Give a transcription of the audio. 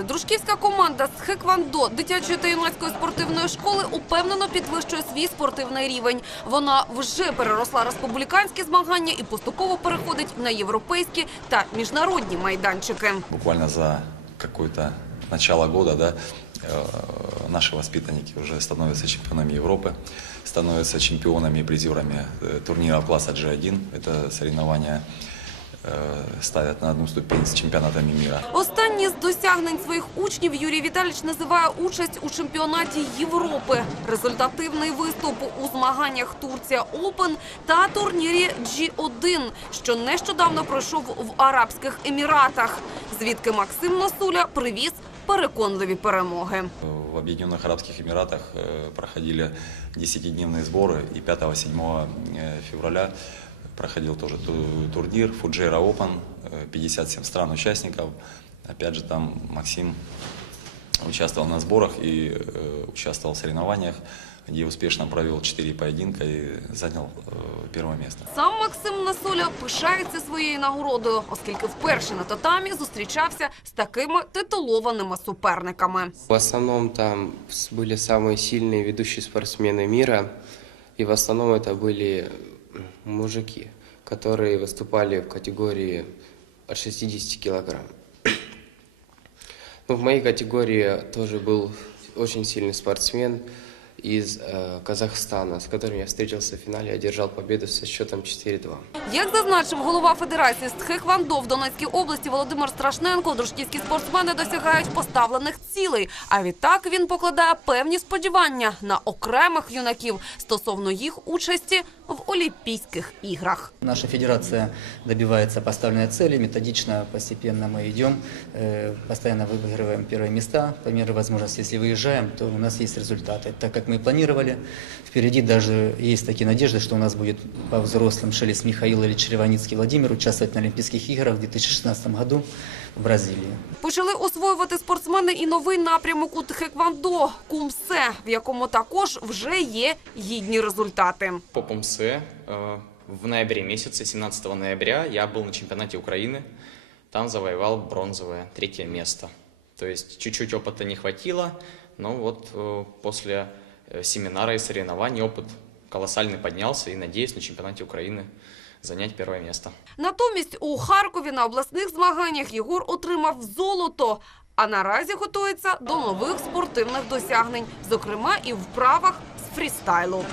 Дружківська команда з Хеквандо дитячої та юнацької спортивної школи упевнено підвищує свій спортивний рівень. Вона вже переросла республіканські змагання і поступово переходить на європейські та міжнародні майданчики. Буквально за какое-то начало года, да, э, наши воспитанники уже становятся чемпионами Европы, становятся чемпионами и призерами э, турнира класса G1. Это соревнования э, ставят на одну ступень с чемпионатами мира. Останні з досягнень своїх учнів Юрій Віталійович називає участь у чемпіонаті Європи, результативний виступ у змаганнях Турція Опен та турнірі G1, що нещодавно пройшов в Арабських Еміратах, звідки Максим Насуля привіз переконливі перемоги. В Объединенных Арабских Эмиратах э, проходили 10-дневные сборы, и 5-7 февраля проходил тоже ту- турнир Фуджейра Open, э, 57 стран участников. Опять же, там Максим участвовал на сборах и э, участвовал в соревнованиях, где успешно провел 4 поединка и занял э, первое место. Сам Максим Насуля пишається своєю нагородою, оскільки вперше на татамі зустрічався з такими титулованими суперниками. В основном там с- были самые сильные ведущие спортсмены мира, и в основном это были м, мужики, которые выступали в категории от 60 килограмм. Ну, в моей категории тоже был очень сильный спортсмен из э, Казахстана, с которым я встретился в финале, одержал победу со счетом 4-2. Як зазначив голова Федерації з Тхеквондо в Донецькій області Володимир Страшненко, дружківські спортсмени досягають поставлених цілей. А відтак він покладає певні сподівання на окремих юнаків стосовно їх участі в Олімпійських іграх. Наша федерация добивается поставленной цели, методично, постепенно мы идем, э, постоянно выигрываем первые места. По мере возможности, если выезжаем, то у нас есть результаты. Так как мы и планировали, впереди даже есть такие надежды, что у нас будет по взрослым Шелест Михаил или Череваницкий Владимир участвовать на Олимпийских играх в 2016 году в Бразилии. Почали освоювати спортсмени і новий напрямок у Тхеквондо – кумсе, в якому також вже є гідні результати. По Пумсе э, в ноябре месяце, 17 ноября, я был на чемпионате Украины. Там завоевал бронзовое третье место. То есть чуть-чуть опыта не хватило, но вот э, после э, семинара и соревнований опыт колоссальный поднялся и надеюсь на чемпионате Украины занять первое место. Натомість у Харкові на обласних змаганнях Єгор отримав золото, а наразі готується до нових спортивних досягнень, зокрема і в вправах з фрістайлу.